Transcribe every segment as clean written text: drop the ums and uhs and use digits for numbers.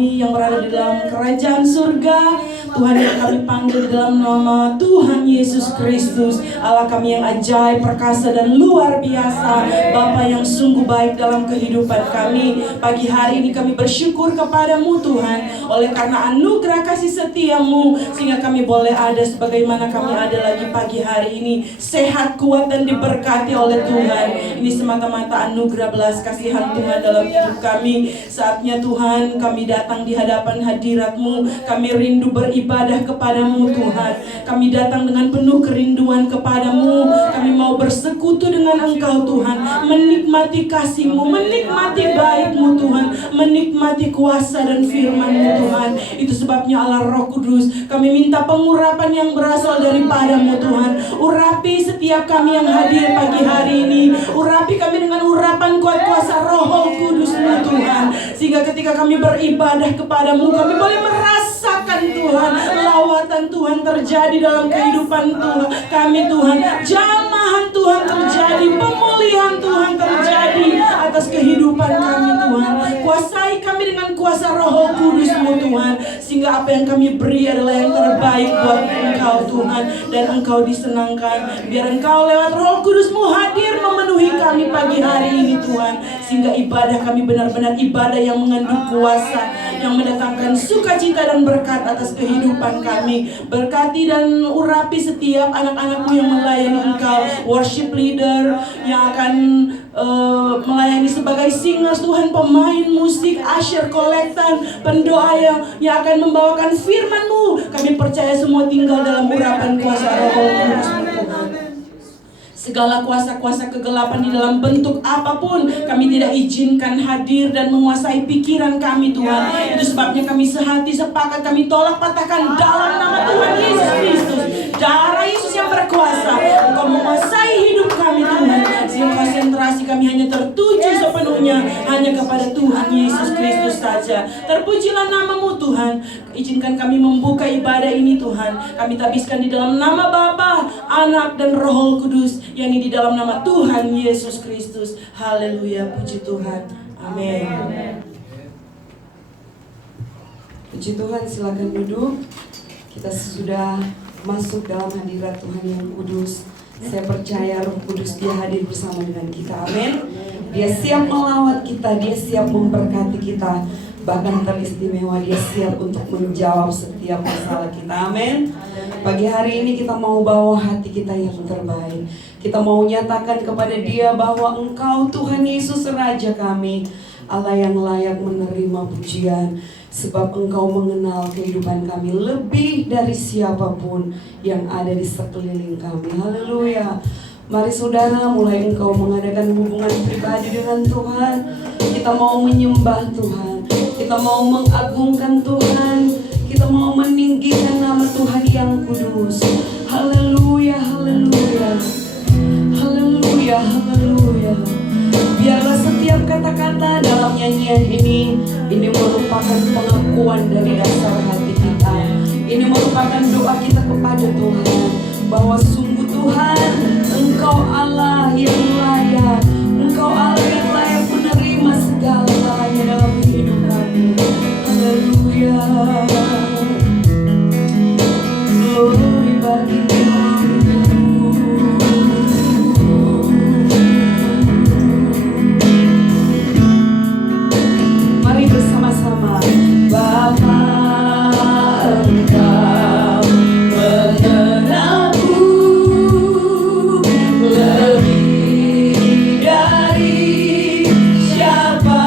kami yang berada di dalam kerajaan surga. Tuhan yang kami panggil di dalam nama Tuhan Yesus Kristus, Allah kami yang ajaib, perkasa dan luar biasa, Bapa yang sungguh baik dalam kehidupan kami. Pagi hari ini kami bersyukur kepadamu Tuhan, oleh karena anugerah kasih setiamu, sehingga kami boleh ada sebagaimana kami ada lagi pagi hari ini, sehat, kuat dan diberkati oleh Tuhan. Ini semata-mata anugerah belas kasihan Tuhan dalam hidup kami. Saatnya Tuhan kami datang di hadapan hadirat-Mu, kami rindu beribadah kepadamu Tuhan. Kami datang dengan penuh kerinduan kepadamu. Kami mau bersekutu dengan Engkau Tuhan, menikmati kasih-Mu, menikmati baik-Mu Tuhan, menikmati kuasa dan firman-Mu Tuhan. Itu sebabnya Allah Roh Kudus, kami minta pengurapan yang berasal daripadamu Tuhan. Urapi setiap kami yang hadir pagi hari ini. Urapi kami dengan urapan kuat kuasa Roh Kudus-Mu Tuhan, sehingga ketika kami beribadah kepadamu, kami boleh merasakan Tuhan, lawatan Tuhan terjadi dalam kehidupan Tuhan kami Tuhan. Jamahan Tuhan terjadi, pemulihan Tuhan terjadi atas kehidupan kami Tuhan. Kuasai kami dengan kuasa Roh Kudus-Mu Tuhan, sehingga apa yang kami beri adalah yang terbaik buat Engkau Tuhan, dan Engkau disenangkan. Biar Engkau lewat Roh Kudus-Mu hadir memenuhi kami pagi hari ini Tuhan, sehingga ibadah kami benar-benar ibadah yang mengandung kuasa, yang mendatangkan sukacita dan berkat atas kehidupan kami. Berkati dan urapi setiap anak-anak-Mu yang melayani Engkau, worship leader yang akan melayani sebagai singers Tuhan, pemain musik, usher, kolektan, pendoa yang akan membawakan firman-Mu. Kami percaya semua tinggal dalam urapan kuasa Roh Kudus Tuhan. Segala kuasa-kuasa kegelapan di dalam bentuk apapun kami tidak izinkan hadir dan menguasai pikiran kami Tuhan. Itu sebabnya kami sehati sepakat, kami tolak patahkan dalam nama Tuhan Yesus Kristus. Darah Yesus yang berkuasa, Engkau menguasai hidup kami Tuhan, sehingga konsentrasi kami hanya tertuju sepenuhnya hanya kepada Tuhan Yesus Kristus saja. Terpujilah nama-Mu Tuhan. Izinkan kami membuka ibadah ini Tuhan. Kami tabiskan di dalam nama Bapa, Anak dan Roh Kudus, yakni di dalam nama Tuhan Yesus Kristus. Haleluya, puji Tuhan. Amin. Puji Tuhan, silakan duduk. Kita sudah masuk dalam hadirat Tuhan yang kudus. Saya percaya Roh Kudus Dia hadir bersama dengan kita. Amin. Dia siap melawat kita, Dia siap memberkati kita. Bahkan teristimewa, Dia siap untuk menjawab setiap masalah kita. Amin. Pagi hari ini kita mau bawa hati kita yang terbaik. Kita mau nyatakan kepada Dia bahwa Engkau Tuhan Yesus Raja kami, Allah yang layak menerima pujian. Sebab Engkau mengenal kehidupan kami lebih dari siapapun yang ada di sekeliling kami. Haleluya. Mari saudara, mulai engkau mengadakan hubungan pribadi dengan Tuhan. Kita mau menyembah Tuhan, kita mau mengagungkan Tuhan, kita mau meninggikan nama Tuhan yang kudus. Haleluya, haleluya, haleluya, haleluya. Biarlah setiap kata-kata dalam nyanyian ini merupakan pengakuan dari dasar hati kita. Ini merupakan doa kita kepada Tuhan, bahwa sungguh Tuhan, Engkau Allah yang layak, Engkau Allah yang layak menerima segala-galanya dalam hidup kami. Haleluya. Glory bagi Tuhan. Mari bersama-sama. Bapa, Engkau mengenalku lebih dari siapa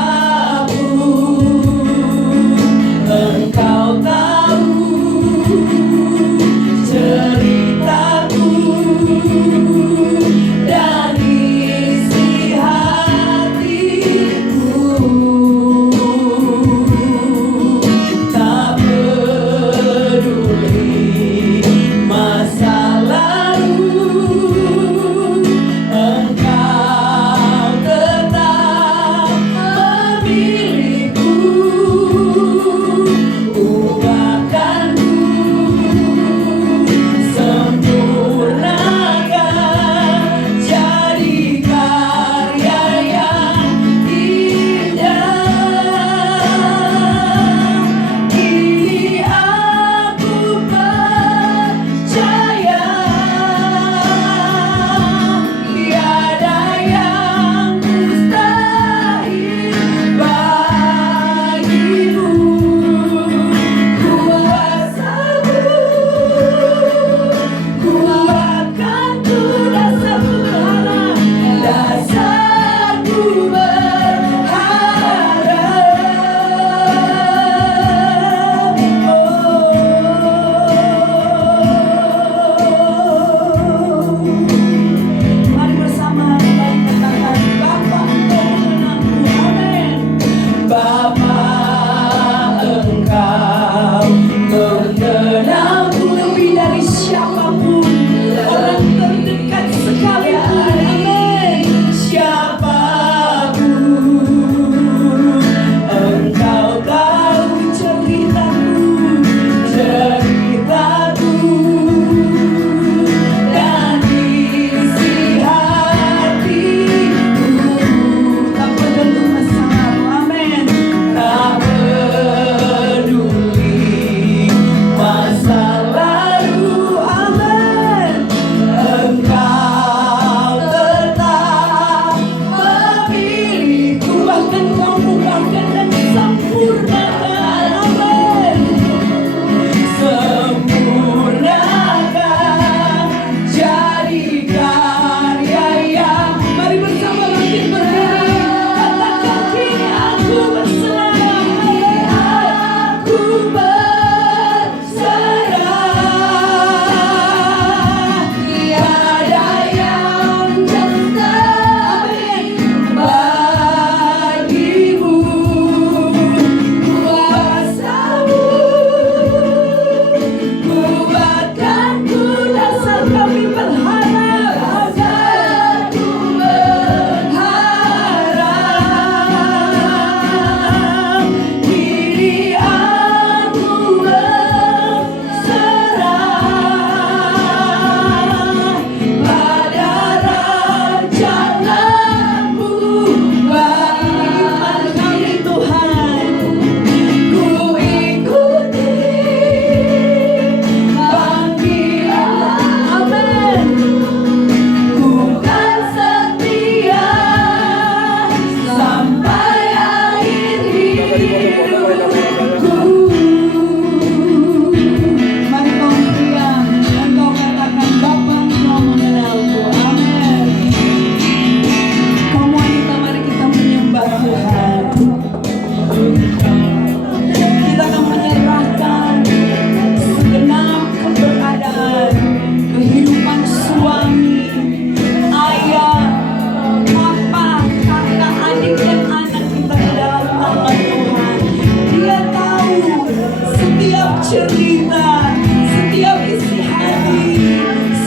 cerita, setiap isi hati,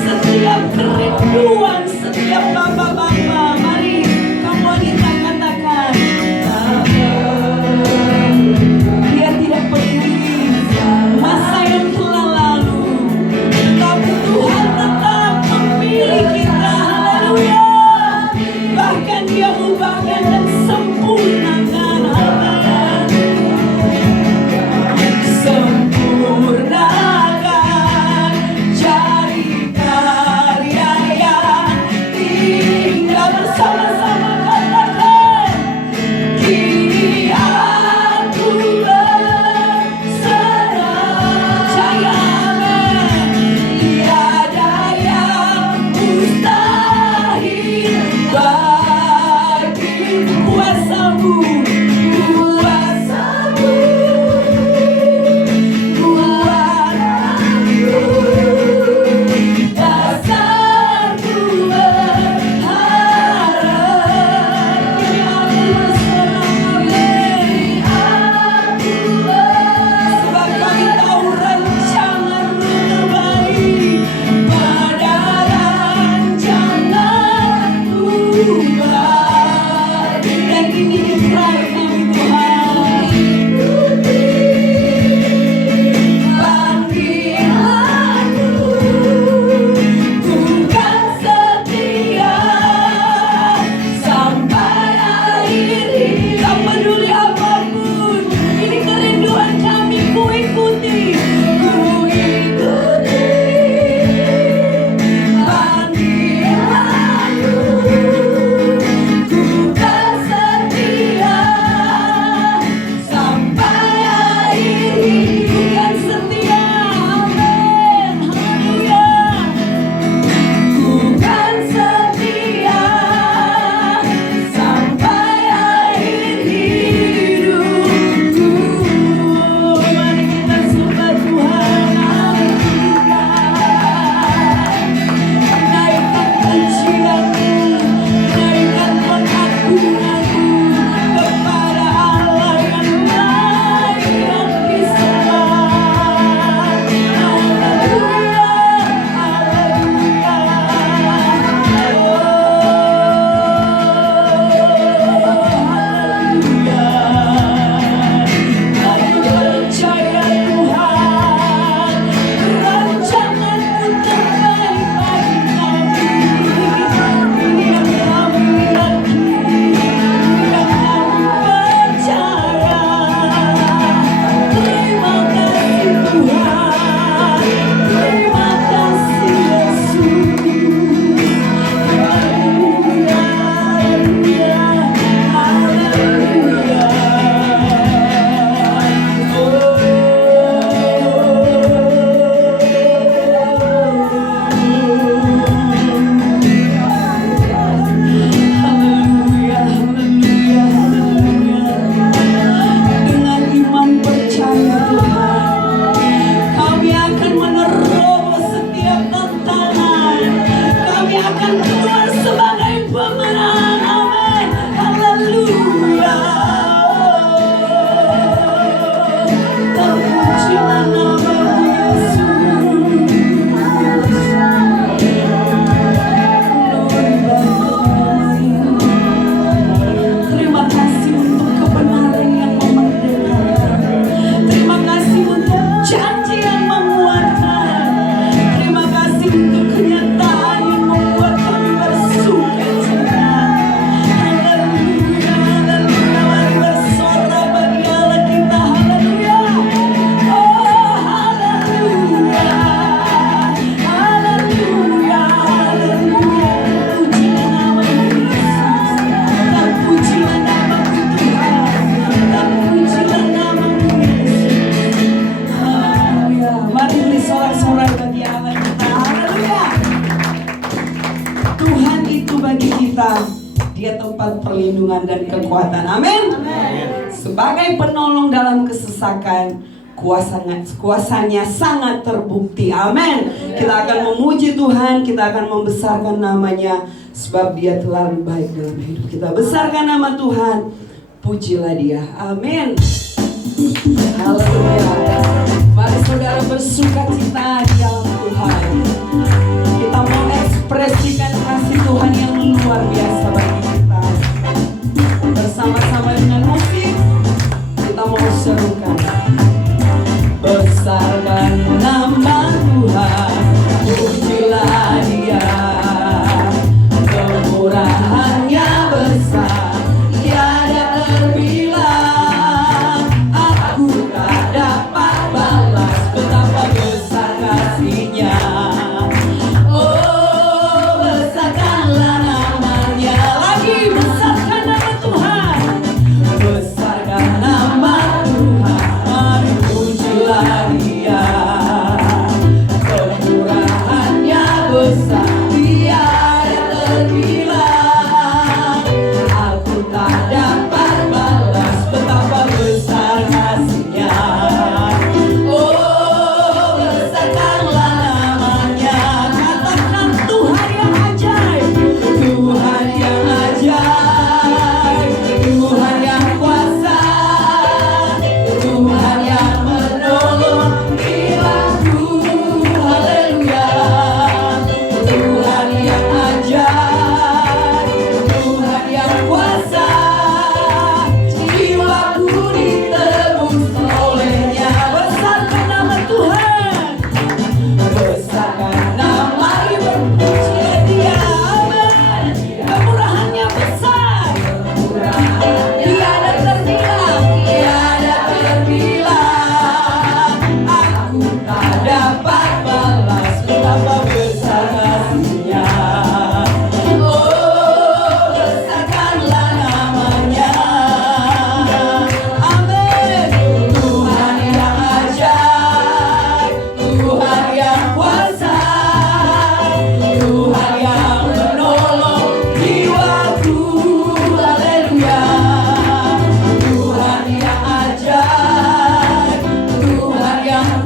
setiap kerinduan, setiap bapak-bapak. Mari kamu wanita katakan, dia tidak peduli masa yang telah lalu, tetapi Tuhan tetap memilih kita. Haleluya. Bahkan dia ubahkan dan sempurnakan. Sempurnakan jadi karya yang indah. Bersama-sama katakan, kini aku berserah. Percaya, amin. Tiada yang mustahil bagi kuasamu, kuasamu. Dan ini diraih kami Tuhan. Panggilanmu bukan setia sampai akhir hidup. Tak peduli apapun, ini kerinduan kami. Ku ikuti, ku ikuti panggilanmu. Bukan setia sampai akhir hidup. Bukan setia, amin. Haleluya. Bukan setia sampai akhir hidupku. Mari kita sembah Tuhan. Haleluya. Naikkan pujianmu, naikkan pengagunganmu kepada Allah yang layak disembah. Haleluya, mari percaya Tuhan, rancangan-Mu terbaik bagi kami. Ini yang kami yakini, yang kami percaya. Terima kasih Tuhan, terima kasih Yesus. Haleluya, haleluya, haleluya, haleluya. Dengan iman percaya Tuhan, kami akan menerobos setiap tantangan. Kami akan keluar sebagai pemenang. Amin. Haleluya. Terpujilah nama-Mu Yesus. Terima kasih untuk kebenaran yang memerdekakan. Terima kasih untuk janji yang menguatkan. Terima kasih untuk kenyataan yang membuat kami bersukacita. Haleluya, haleluya. Mari bersorak bagi Allah kita. Haleluya. Oh, haleluya. Haleluya, haleluya. Terpujilah nama-Mu Yesus. Terpujilah nama-Mu Tuhan. Terpujilah nama-Mu Yesus. Haleluya. Mari beri sorak-sorai bagi Allah kita. Haleluya. Tuhan itu bagi kita, Dia tempat perlindungan dan kekuatan. Amin. Sebagai penolong dalam kesesakan, kuasanya sangat terbukti. Amin. Kita akan memuji Tuhan, kita akan membesarkan nama-Nya, sebab Dia telah baik dalam hidup kita. Besarkan nama Tuhan, pujilah Dia. Amin. Haleluya. Mari saudara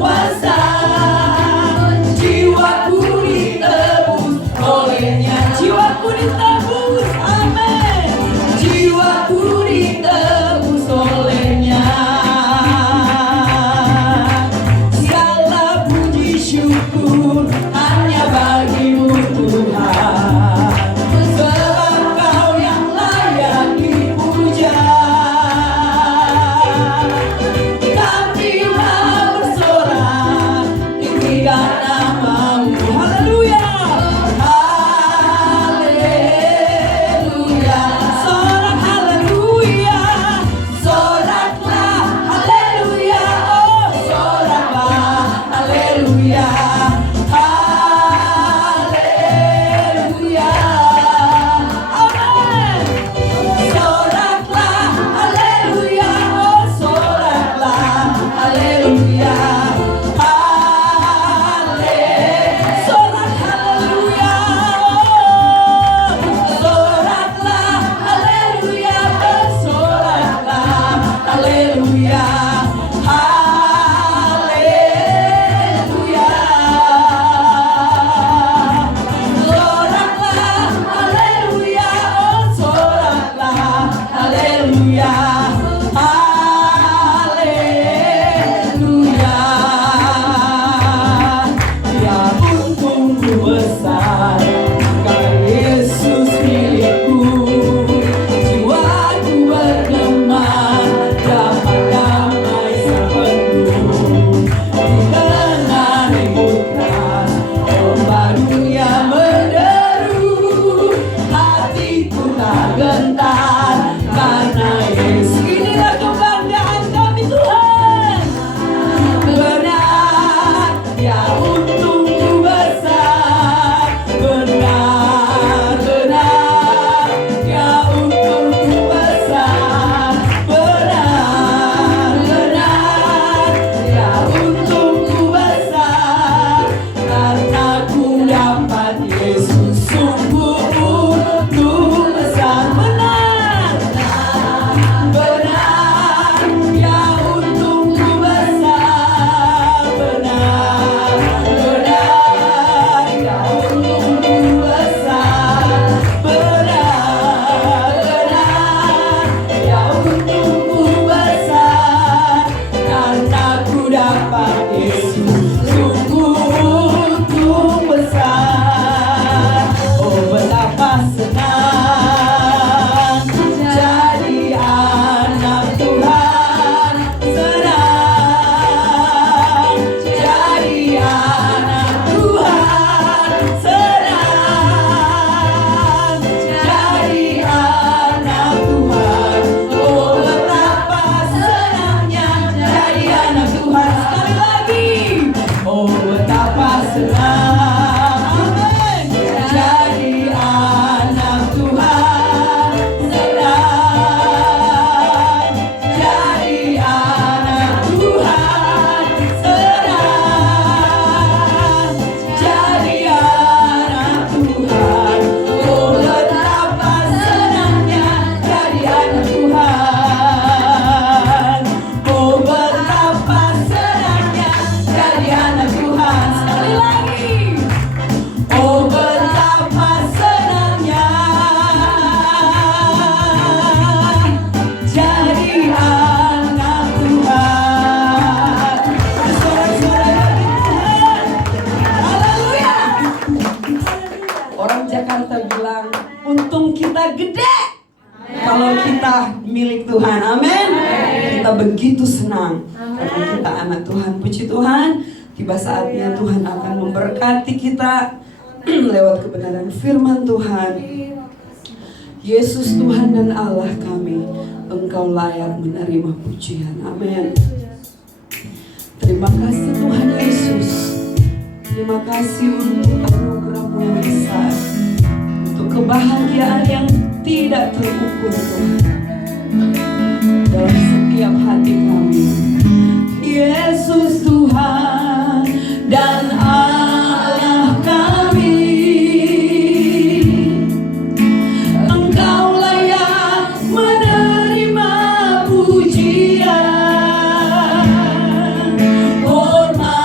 kuasa, jiwaku ditebus olehnya, jiwaku ditebus, amin, jiwaku ditebus olehnya. Segala puji syukur hanya bagimu Tuhan, sebab Kau yang layak dipuja. Kami mau bersorak tinggikan nama-Mu, haleluya, haleluya, sorak haleluya, soraklah haleluya, oh soraklah haleluya, haleluya, amin. Soraklah haleluya, oh soraklah haleluya, sorak haleluya, soraklah haleluya, bersoraklah haleluya, haleluya, soraklah haleluya, oh soraklah haleluya, haleluya. Ya untungku besar karena Yesus milikku, jiwaku bergema dapat damai sepenuh. Di tengah ributan ombak dunia menderu, hatiku tak gentar karena Yesus. Inilah kebanggaan kami Tuhan, benar ya untungku besar, benar benar ya untungku besar, benar benar ya untungku besar, karena ku dapat Yesus, sungguh untung besar, benar benar ya untungku besar, benar benar ya untungku besar, benar benar ya untungku besar, karena ku dapat Yesus, sungguh untung besar. Oh betapa senang jadi anak Tuhan, senang jadi anak Tuhan, senang jadi anak Tuhan. Oh betapa senangnya jadi anak Tuhan. Sekali lagi, oh betapa senang, amin, jadi anak Tuhan, senang jadi anak Tuhan, senang jadi anak Tuhan. Oh betapa senangnya jadi anak Tuhan, oh betapa senangnya jadi anak Tuhan. Sekali lagi, oh betapa senangnya jadi anak Tuhan. Bersorak-sorai bagi Tuhan, haleluya. Orang Jakarta bilang untung kita gede kalau kita milik Tuhan, amin. Kita begitu senang karena kita anak Tuhan. Puji Tuhan, tiba saatnya Tuhan akan memberkati kita lewat kebenaran firman Tuhan. Yesus Tuhan dan Allah kami, Engkau layak menerima pujian, amin. Terima kasih Tuhan Yesus, terima kasih untuk anugerah-Mu yang besar, untuk kebahagiaan yang tidak terukur Tuhan dalam setiap hati kami. Yesus Tuhan dan Allah kami, Engkau layak menerima pujian, hormat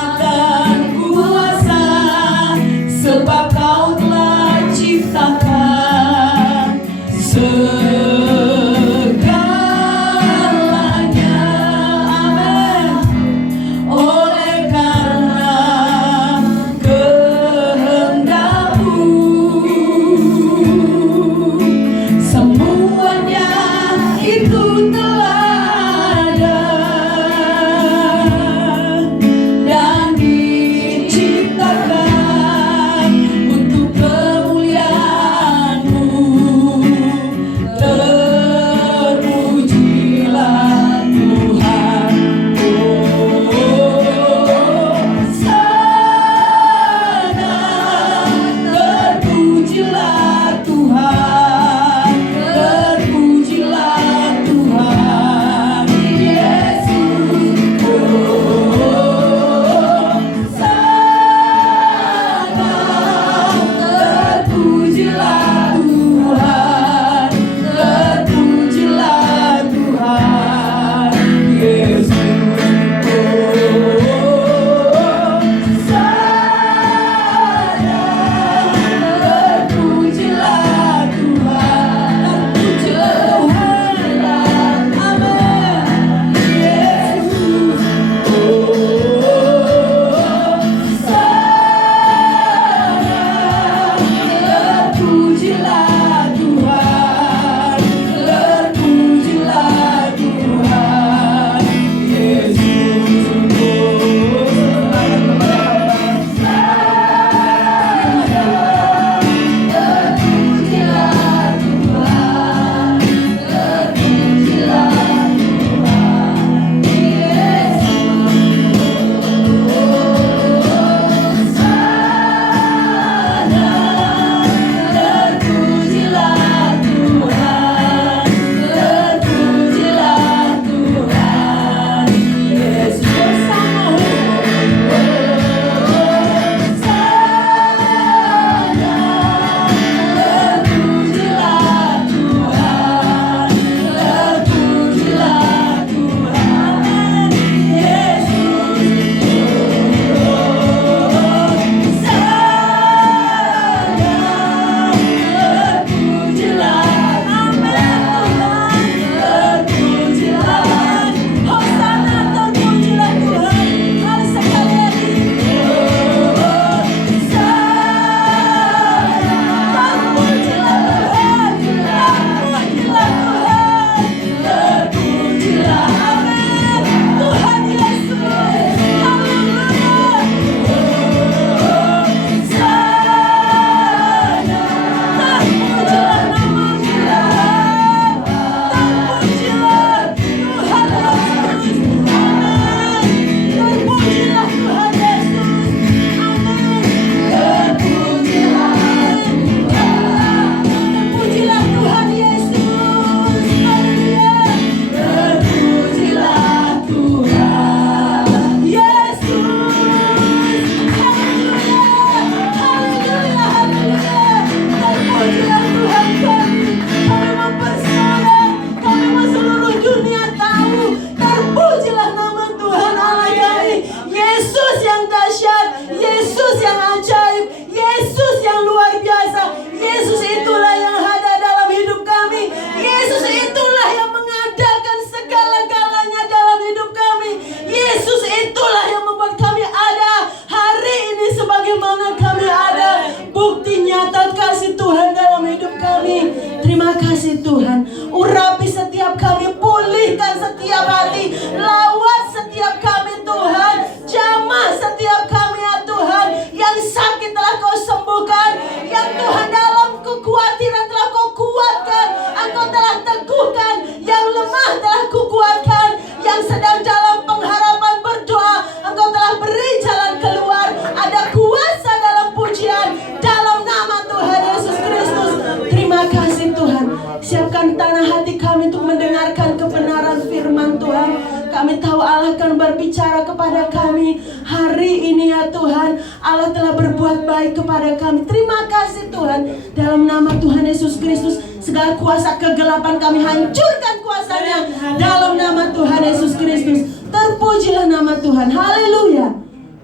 berbicara kepada kami hari ini ya Tuhan. Allah telah berbuat baik kepada kami. Terima kasih Tuhan. Dalam nama Tuhan Yesus Kristus, segala kuasa kegelapan kami hancurkan kuasanya. Dalam nama Tuhan Yesus Kristus, terpujilah nama Tuhan. Haleluya.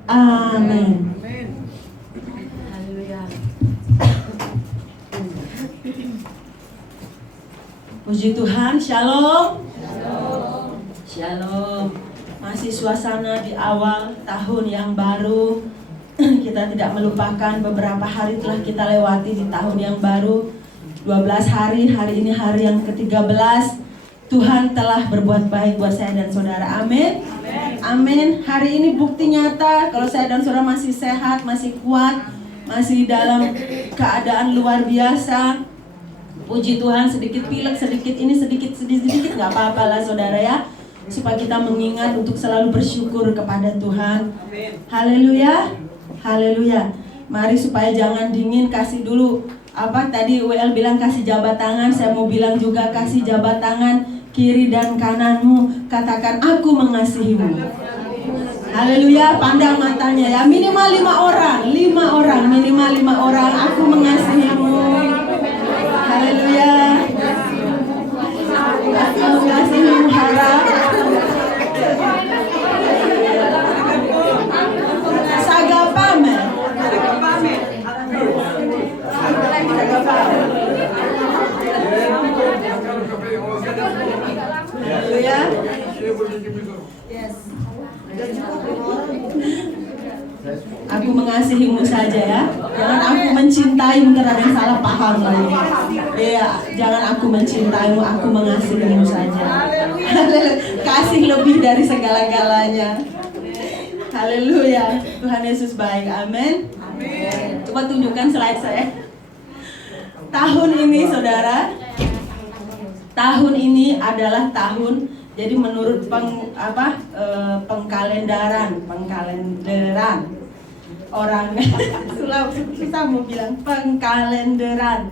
Amin. Puji Tuhan, shalom. Shalom. Masih suasana di awal tahun yang baru. Kita tidak melupakan beberapa hari telah kita lewati di tahun yang baru. 12 hari ini hari yang ke-13. Tuhan telah berbuat baik buat saya dan saudara. Amin. Amin. Hari ini bukti nyata kalau saya dan saudara masih sehat, masih kuat, masih dalam keadaan luar biasa. Puji Tuhan, sedikit pilek, sedikit ini, sedikit nggak apa-apa lah saudara ya. Supaya kita mengingat untuk selalu bersyukur kepada Tuhan. Haleluya. Haleluya. Mari supaya jangan dingin, kasih dulu apa tadi WL bilang kasih jabat tangan. Saya mau bilang juga kasih jabat tangan kiri dan kananmu. Katakan aku mengasihimu. Haleluya. Pandang matanya ya. Minimal 5 orang. Minimal 5 orang. Aku mengasihimu. Haleluya. Aku mengasihimu harap. Sagapame. Haleluya. Aku mengasihimu saja ya. Jangan aku mencintaimu, karena ada yang salah paham lagi. Iya, jangan aku mencintaimu, aku mengasihimu saja. Kasih lebih dari segala-galanya. Haleluya. Tuhan Yesus baik. Amin. Coba tunjukkan slide saya. Tahun ini saudara, tahun ini adalah tahun, jadi menurut pengkalendaran orang kita mau bilang pengkalendaran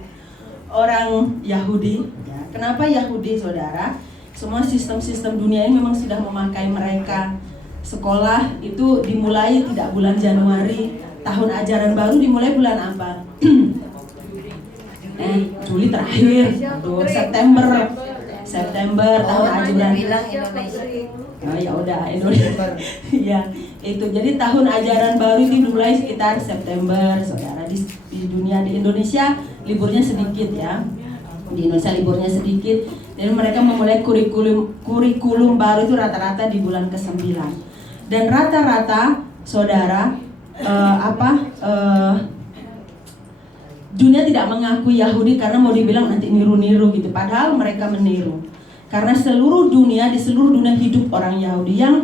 orang Yahudi. Kenapa Yahudi saudara? Semua sistem-sistem dunia ini memang sudah memakai mereka. Sekolah itu dimulai tidak bulan Januari, tahun ajaran baru dimulai bulan apa? Juli terakhir, tuh September tahun ajaran. Oh ya udah Indonesia. Ya, itu jadi tahun ajaran baru itu dimulai sekitar September, saudara. Di Indonesia liburnya sedikit ya. Di Indonesia liburnya sedikit. Dan mereka memulai kurikulum baru itu rata-rata di bulan ke-9. Dan rata-rata saudara dunia tidak mengakui Yahudi karena mau dibilang nanti niru-niru gitu. Padahal mereka meniru. Karena di seluruh dunia hidup orang Yahudi. Yang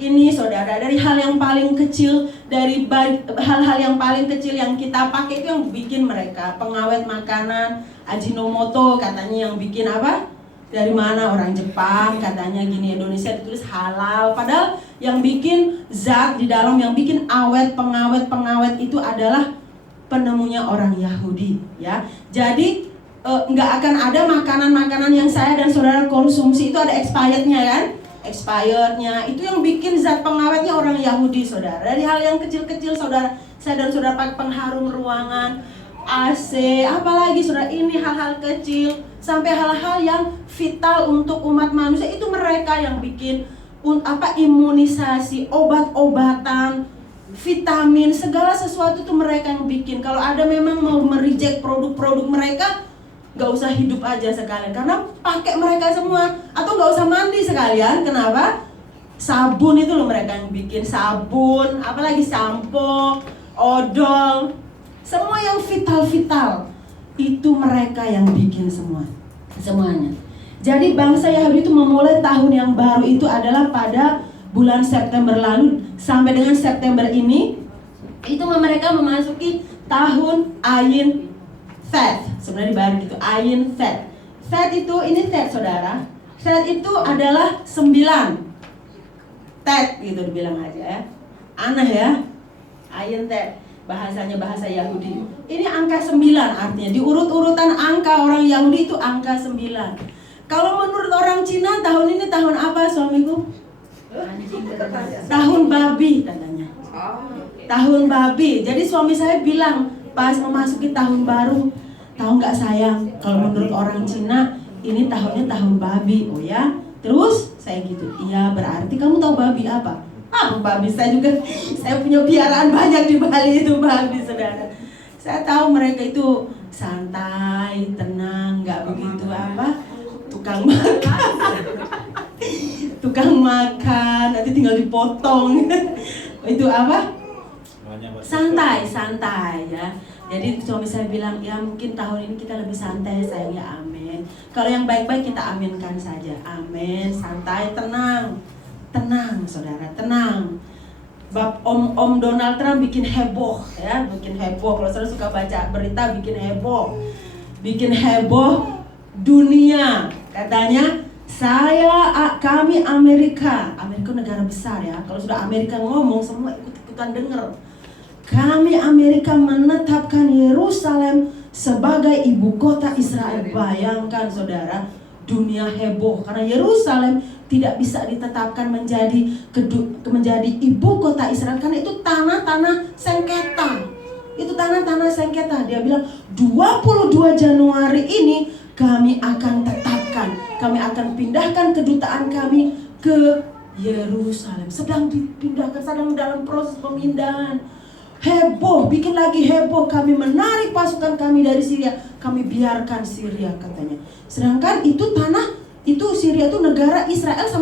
ini saudara, dari hal yang paling kecil, dari hal-hal yang paling kecil yang kita pakai itu yang bikin mereka. Pengawet makanan, Ajinomoto katanya yang bikin apa? Dari mana? Orang Jepang katanya gini, Indonesia ditulis halal. Padahal yang bikin zat di dalam, yang bikin pengawet itu adalah penemunya orang Yahudi ya. Jadi nggak akan ada makanan-makanan yang saya dan saudara konsumsi itu ada expirednya kan? Expirednya itu yang bikin zat pengawetnya orang Yahudi saudara. Dari hal yang kecil-kecil saudara, saya dan saudara pakai pengharum ruangan, AC, apalagi saudara, ini hal-hal kecil sampai hal-hal yang vital untuk umat manusia itu mereka yang bikin imunisasi, obat-obatan, vitamin, segala sesuatu itu mereka yang bikin. Kalau ada memang mau mereject produk-produk mereka, gak usah hidup aja sekalian, karena pakai mereka semua. Atau gak usah mandi sekalian. Kenapa? Sabun itu loh mereka yang bikin. Sabun, apalagi sampo, odol, semua yang vital-vital itu mereka yang bikin semuanya. Jadi bangsa Yahudi itu memulai tahun yang baru itu adalah pada bulan September lalu sampai dengan September ini. Itu mereka memasuki tahun Ayin Tet. Sebenarnya baru gitu, Ayin Tet. Tet itu, ini Tet saudara. Tet itu adalah 9. Tet gitu dibilang aja ya. Aneh ya. Ayin Tet. Bahasanya bahasa Yahudi. Ini angka 9 artinya. Di urut-urutan angka orang Yahudi itu angka 9. Kalau menurut orang Cina tahun ini tahun apa suamiku? Tahun babi katanya. Tahun babi. Jadi suami saya bilang pas memasuki tahun baru, tahu nggak sayang, kalau menurut orang Cina ini tahunnya tahun babi. Oh ya. Terus saya gitu, iya berarti kamu tahu babi apa? Babi, saya punya piaraan banyak di Bali itu babi, saudara. Saya tahu mereka itu santai, tenang, nggak begitu tukang makan. Tukang makan, nanti tinggal dipotong. Itu santai ya. Jadi suami saya bilang, ya mungkin tahun ini kita lebih santai sayang ya, amin. Kalau yang baik-baik kita aminkan saja, amin. Santai, tenang saudara, tenang. Om Donald Trump bikin heboh ya, Kalau saudara suka baca berita bikin heboh dunia. Katanya kami Amerika negara besar ya. Kalau sudah Amerika ngomong semua ikut-ikutan denger. Kami Amerika menetapkan Yerusalem sebagai ibu kota Israel. Bayangkan saudara, dunia heboh karena Yerusalem tidak bisa ditetapkan menjadi ibu kota Israel karena itu tanah-tanah sengketa. Dia bilang 22 Januari ini kami akan tetapkan, kami akan pindahkan kedutaan kami ke Yerusalem. Sedang dalam proses pemindahan. Heboh, bikin lagi heboh. Kami menarik pasukan kami dari Syria, kami biarkan Syria katanya. Sedangkan itu Syria itu negara Israel sama